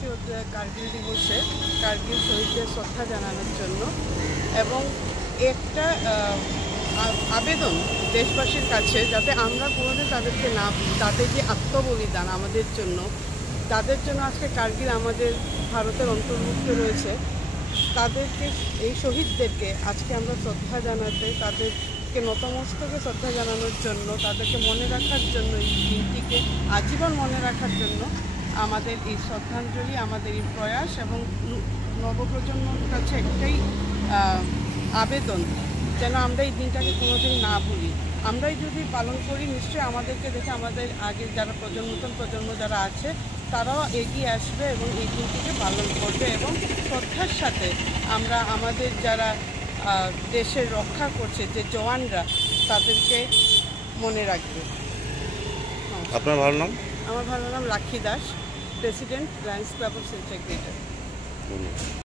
এসেছি হচ্ছে কার্গিল দিবসে কার্গিল শহীদদের শ্রদ্ধা জানানোর জন্য এবং একটা আবেদন দেশবাসীর কাছে যাতে আমরা কোনোদিন তাদেরকে না ভুলি, তাদের যে আত্মবলিদান আমাদের জন্য, তাদের জন্য আজকে কার্গিল আমাদের ভারতের অন্তর্ভুক্ত রয়েছে। তাদেরকে, এই শহীদদেরকে আজকে আমরা শ্রদ্ধা জানাতে, তাদেরকে নতমস্তকে শ্রদ্ধা জানানোর জন্য, তাদেরকে মনে রাখার জন্য, এই দিনটিকে আজীবন মনে রাখার জন্য আমাদের এই শ্রদ্ধাঞ্জলি, আমাদের এই প্রয়াস এবং নবপ্রজন্মের কাছে একটাই আবেদন যেন আমরা এই দিনটাকে কোনোদিন না ভুলি। আমরাই যদি পালন করি, নিশ্চয়ই আমাদেরকে দেখে আমাদের আগে যারা নতুন প্রজন্ম যারা আছে তারাও এগিয়ে আসবে এবং এই দিনটিকে পালন করবে এবং শ্রদ্ধার সাথে আমরা আমাদের যারা দেশের রক্ষা করছে যে জওয়ানরা, তাদেরকে মনে রাখবে। আপনার ভালো নাম? আমার ভালো নাম Lakshmi Das, president Lions Club of Saint secretary.